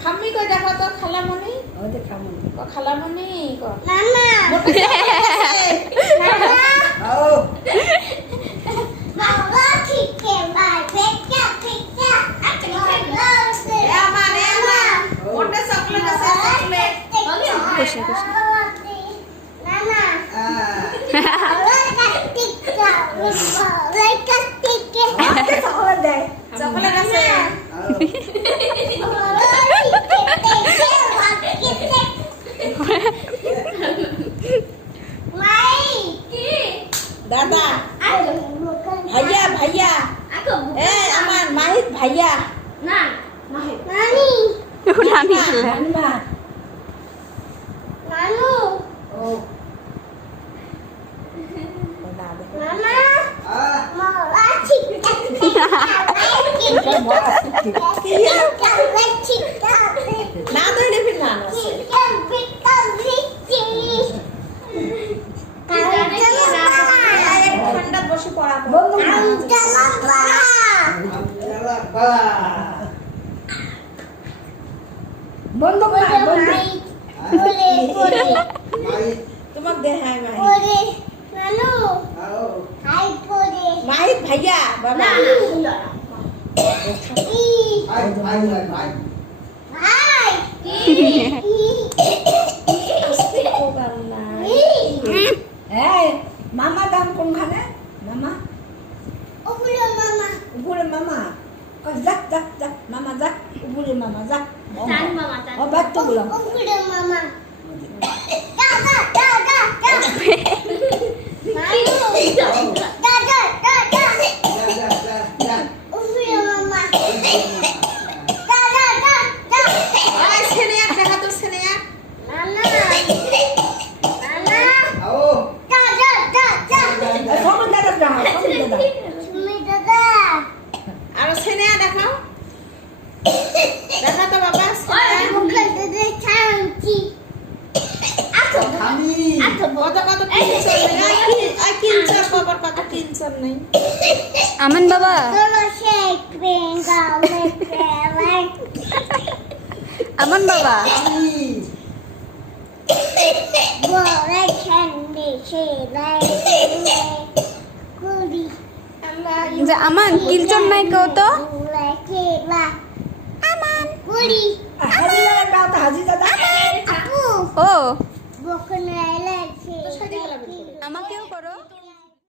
খাম্মি কই দেখো তো খালামণি খালামণি চকলেট আছে দাদা ভাইয়া ভাইয়া এ আমার মাহিত ভাইয়া না মাহিত নানি নানি নানু ও মামা মামা চিকা না তো এটা ফির না ঠান্ডা বসে পড়া বন্ধ তোমার দেখায় মাহিত ভাইয়া বাবা মামা দাম কোনখানে মামা উপরে মামা যাক যাক যাক মামা যাক উপরে মামা যাক ও বাচ্চা গুলো আর সেনিয়া দেখাও দেখা তো বাবা আমান বাবা আমান বাবা যে আমান কিলচন নাই কও তো আমান গুড়ি হাজি দাদা দাও তো হাজি দাদা আপু ও বকন আইলা আমাকেও করো।